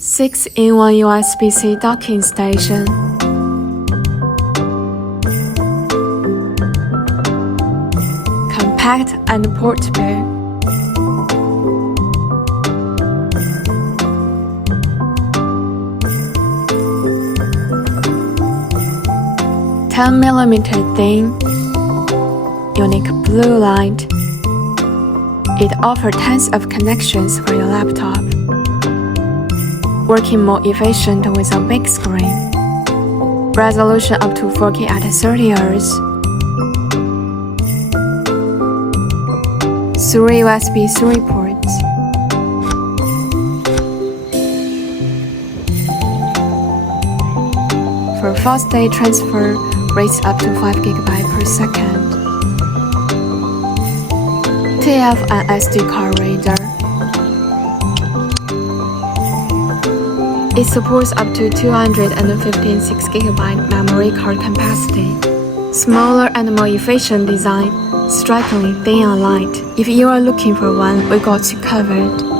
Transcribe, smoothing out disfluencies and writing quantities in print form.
6-in-1 USB-C docking station. Compact and portable. $10mm thin, unique blue light. It offers tons of connections for your laptop. Working more efficient with a big screen. Resolution up to 4K at 30 Hz. 3 USB 3 ports. For fast data transfer, rates up to 5 GB per second. TF and SD card reader. It supports up to 256 GB memory card capacity. Smaller and more efficient design, strikingly thin and light. If you are looking for one, we got you covered.